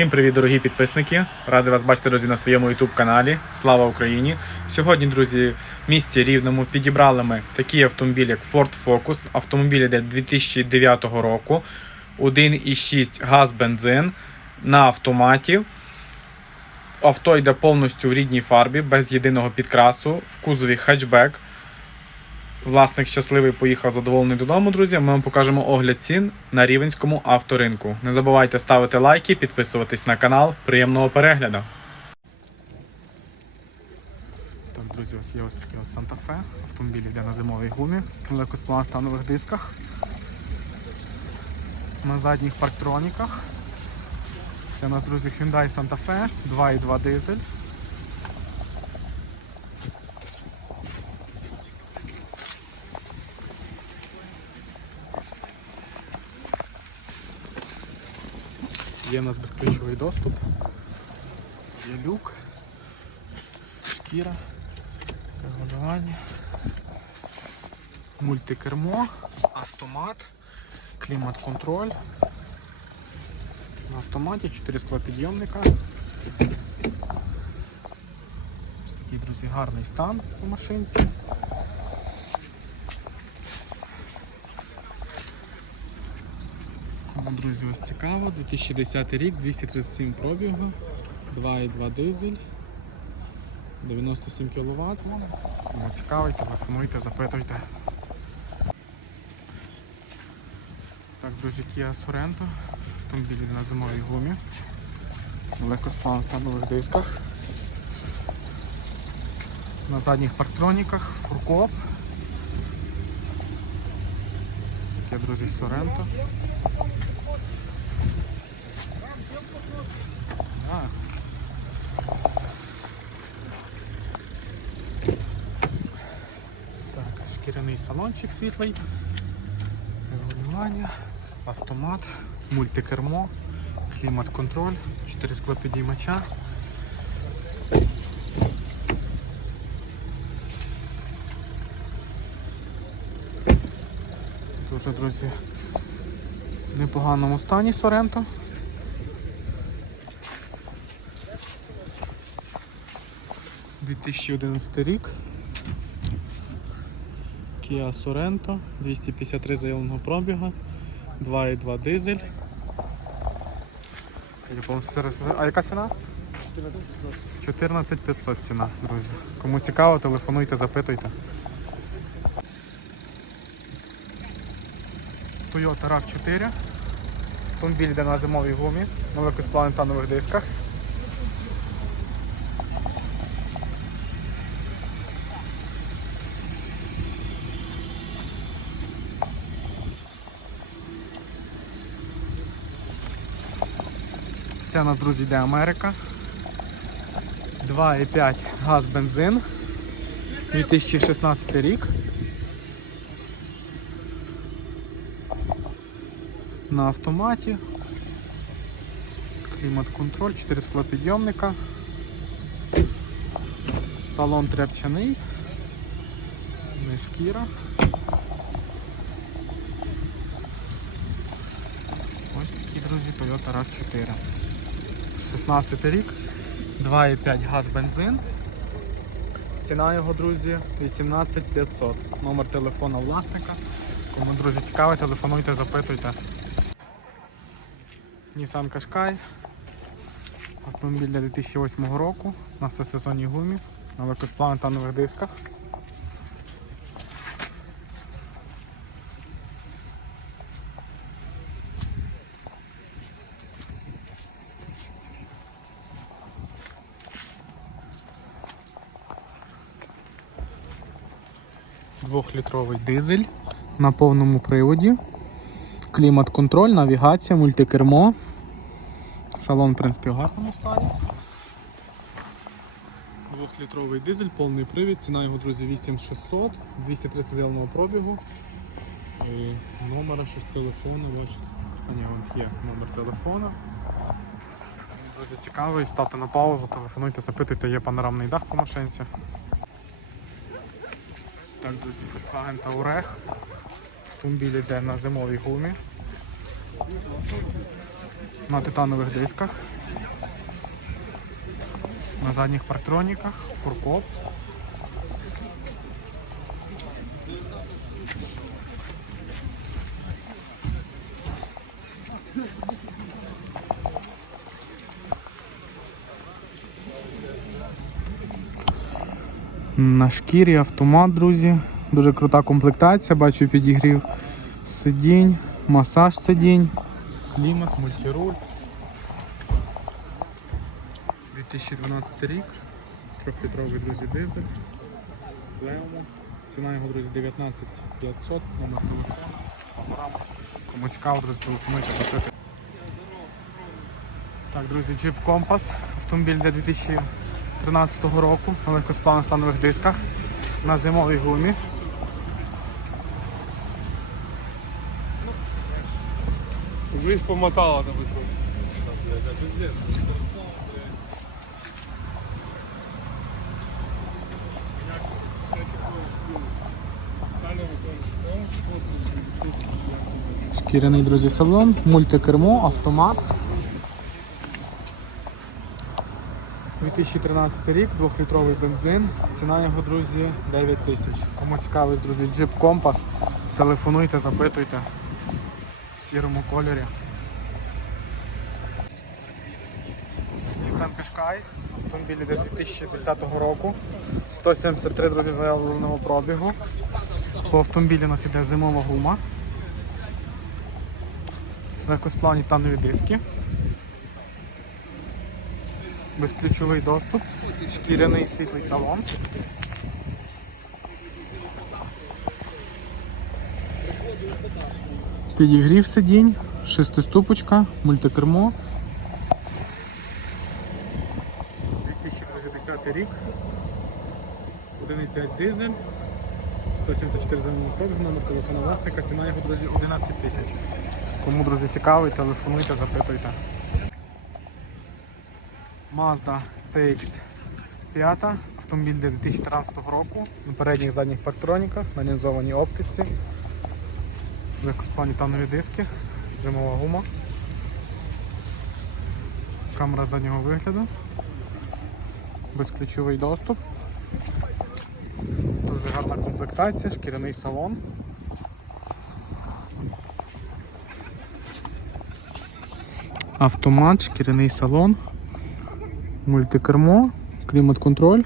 Всім привіт, дорогі підписники! Радий вас бачити, друзі, на своєму YouTube каналі. Слава Україні! Сьогодні, друзі, в місті Рівному підібрали ми такі автомобілі, як Ford Focus. Автомобіль йде 2009 року, 1,6 газ бензин на автоматі. Авто йде повністю в рідній фарбі, без єдиного підкрасу, в кузові хетчбек. Власник щасливий поїхав задоволений додому, друзі. Ми вам покажемо огляд цін на рівенському авторинку. Не забувайте ставити лайки, підписуватись на канал. Приємного перегляду. Так, друзі, ось є ось Santa Fe. Автомобіль йде на зимовій гумі, на легкосплантанових дисках. На задніх парктроніках. Це у нас, друзі, Hyundai Santa Fe 2.2 дизель. Є у нас безключовий доступ, є люк, шкіра, регулювання, мультикермо, автомат, клімат-контроль. На автоматі 4 склопідйомника. Ось такий, друзі, гарний стан у машинці. Кому, друзі, ось цікаво. 2010 рік, 237 пробігу, 2,2 дизель, 97 кВт. Кому цікавий, телефонуйте, запитуйте. Так, друзі, Kia Sorento. Автомобіль на зимовій гумі. На легкоспланових дисках. На задніх парктроніках, фуркоп. Ось таке, друзі, Sorento. Так, шкіряний салончик світлий, регулювання, автомат, мультикермо, клімат-контроль, 4 склопідіймача. Дуже, друзі, в непоганому стані Соренто. – 2011 рік. Kia Sorento, 253 заявленого пробігу, 2,2 дизель. А яка ціна? 14500 ціна, друзі. Кому цікаво, телефонуйте, запитуйте. Toyota RAV4. Автомобіль йде на зимовій гумі, на легкоспланетанових дисках. Це у нас, друзі, йде Америка. 2,5 газ бензин. 2016 рік. На автоматі. Клімат-контроль, 4 склопідйомника. Салон тряпчаний. Не шкіра. Ось такі, друзі, Toyota RAV4. 16 рік, 2,5 газ бензин. Ціна його, друзі, 18500. Номер телефона власника. Кому, друзі, цікаво, телефонуйте, запитуйте. Nissan Qashqai. Автомобіль для 2008 року на всесезонній гумі, на легкоспланетанових дисках. Двохлітровий дизель на повному приводі. Клімат-контроль, навігація, мультикермо. Салон, в принципі, в гарному стані. Двохлітровий дизель, повний привід. Ціна його, друзі, 8600, 230 зеленого пробігу. І номера з телефону, бачите. А ні, вон є номер телефона. Друзі, цікавий, ставте на паузу, телефонуйте, запитуйте, є панорамний дах по машинці. Так, друзі, Volkswagen Touareg. Автомобіль йде на зимовій гумі. на титанових дисках. На задніх парктроніках, фуркоп. На шкірі автомат, друзі. Дуже крута комплектація, бачу підігрів сидінь, масаж сидінь, клімат, мультируль. 2012 рік. Трьохлітровий, друзі, дизель. Леомо. Ціна його, друзі, 19 500, номер телефону. Кому цікаво, друзі, телефонуйте, запити. Так, друзі, Jeep Compass. Автомобіль для 2013 року на легкосплавних планових дисках. На зимовій гумі. Вже ж помотала на виход. Шкіряний, друзі, салон, мультикермо, автомат. 2013 рік, 2-літровий бензин. Ціна його, друзі, 9 тисяч. Кому цікавий, друзі, Jeep Compass, телефонуйте, запитуйте в сірому кольорі. Nissan Qashqai, автомобіль йде 2010 року. 173, друзі, заявленого пробігу. По автомобілі у нас іде зимова гума. Легкосплавні танові диски. Безключовий доступ, шкіряний світлий салон. Підігрів сидінь, шестиступочка, мультикермо. 2010 рік. 1,5 дизель. 174 земельного пробігу, номер телефону власника, ціна його, друзі, 11 тисяч. Кому, друзі, цікавий, телефонуйте, запитуйте. Mazda CX5, автомобіль для 2013 року, на передніх задніх парктроніках, на лінзованій оптиці, легкосплавні танові диски, зимова гума, камера заднього вигляду, безключовий доступ. Дуже гарна комплектація, шкіряний салон. Автомат, шкіряний салон, мультикермо, клімат-контроль.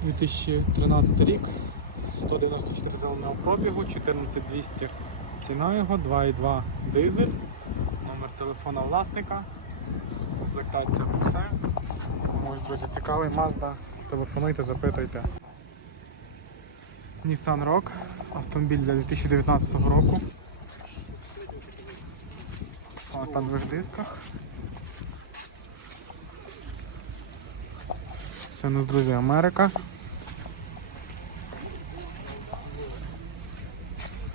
– 2013 рік, 194 зеленого пробігу, 14200 ціна його, 2,2 дизель, номер телефона власника, комплектація все. Може, друзі, цікавий Mazda, телефонуйте, запитуйте. Nissan Rogue, автомобіль для 2019 року. На танових дисках. Це у нас, друзі, Америка.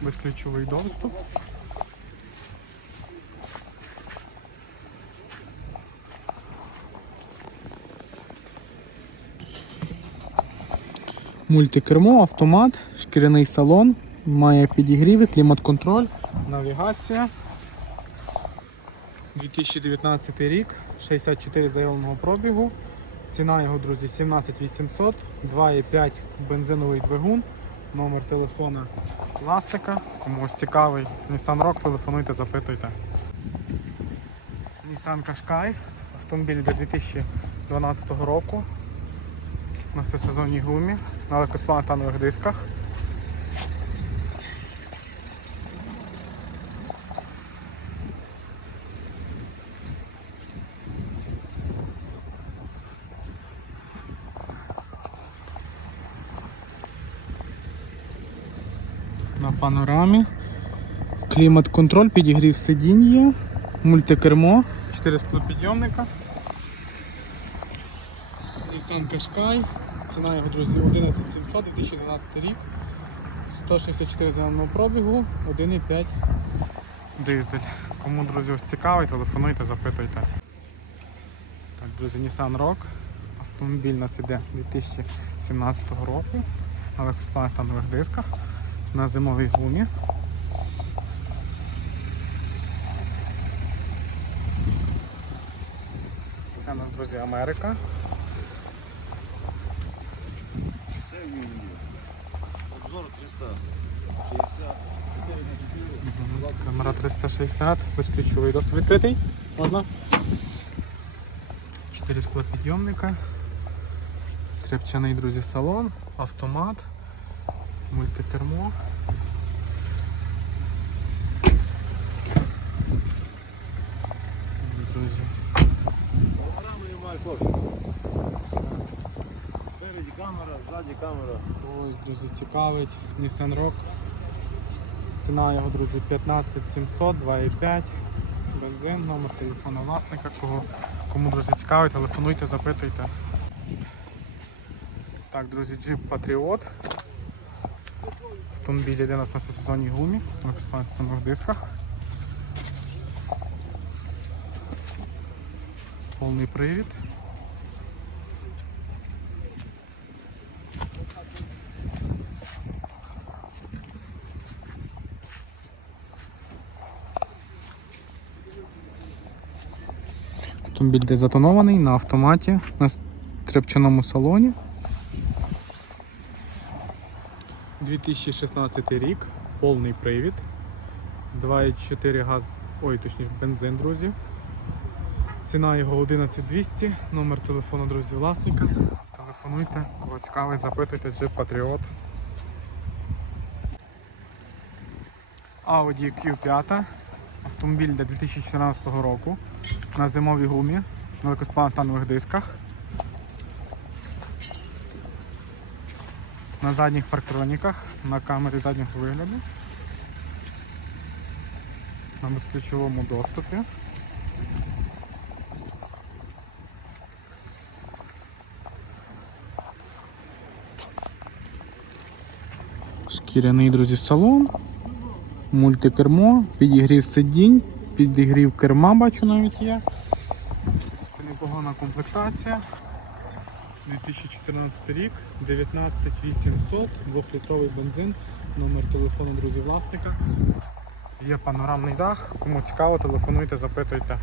Безключовий доступ. Мультикермо, автомат, шкіряний салон, має підігріви, клімат-контроль, навігація. 2019 рік, 64 заявленого пробігу. Ціна його, друзі, 17800, 2,5 бензиновий двигун, номер телефона власника. Комусь цікавий Nissan Rogue, телефонуйте, запитуйте. Nissan Qashqai, автомобіль для 2012 року. На всесезонній гумі, на легкоспланетанових дисках. На панорамі. Клімат-контроль, підігрів сидіння, мультикермо, 4 склопідйомника. Nissan Qashqai. Ціна його, друзі, 11700, 2012 рік. 164 зеленого пробігу, 1,5 дизель. Кому, друзі, ось цікавий, телефонуйте, запитуйте. Так, друзі, Nissan Rogue. Автомобіль у нас іде 2017 року на легкоспланетанових дисках на зимовій гумі. Це у нас, друзі, Америка. Це Обзор 360, 4 на Камера 360, безключовий доступ відкритий. Можна. 4 склопідйомника. Тряпчаний, друзі, салон, автомат, мультитермо. Спереді камера, ззаді камера. Когось, друзі, цікавить Nissan Rock. Ціна його, друзі, 15700, 2,5. Бензин, номер телефону власника. Кого, кому, друзі, цікавить, телефонуйте, запитуйте. Так, друзі, Jeep Patriot. Автомобіль йде у нас на сезонній гумі, на кастомних дисках. Повний привід. Автомобіль де затонований на автоматі на тряпчаному салоні. 2016 рік, повний привід. 2,4 газ, ой, точніше бензин, друзі. Ціна його 11200, номер телефону, друзі, власника. Телефонуйте, кого цікавить, запитуйте, Jeep Patriot. Audi Q5. Автомобіль для 2014 року на зимовій гумі, на легкосплантанових дисках. На задніх парктроніках, на камері заднього вигляду. На безключовому доступі. Шкіряний, друзі, салон, мультикермо, підігрів сидінь, підігрів керма, бачу навіть є. Непогана комплектація. 2014 рік, 19800, 2-літровий бензин, номер телефону друзі власника. Є панорамний дах. Кому цікаво, телефонуйте, запитуйте.